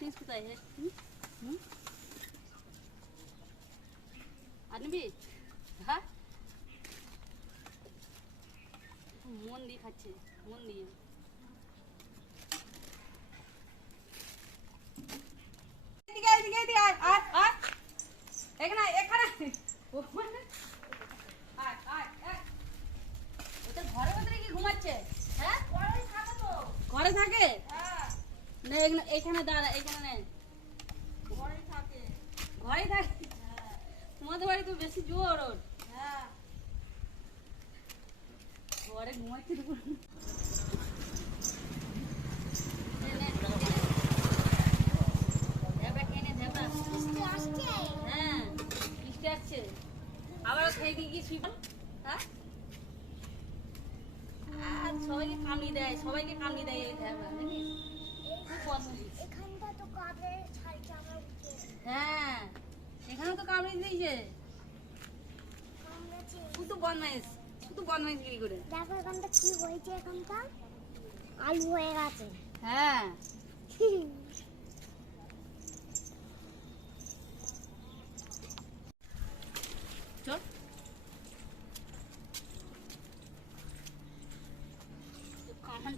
কিসমিস কোথায় হে? হুম? আনবি? হ্যাঁ? মন দিয়ে খাচ্ছে, মন দিয়ে। ঘরে থাকে না, এখানে দাঁড়া, এখানে নেই, ঘরে থাকে। তোমাদের বাড়ি তো বেশি জোর ওর। ঘরে ঘুমাচ্ছে দুপুর। হ্যাঁ, বৃষ্টি আসছে। আবার খেয়ে দিয়ে গিয়ে শুই। হ্যাঁ, আর সবাইকে কামড়ি দেয়, সবাইকে কামড়ি দেয় এই ধ্যাবা, জানিস? খুব বদমাইশ। হ্যাঁ, এখানেও তো কামড়ে দিয়েছে। শুধু বদমাইশ, শুধু বদমাইশগিরি করে। দেখো এখানটা কি হয়েছে, এখানটা আলু হয়ে গেছে। হ্যাঁ, চল। কামান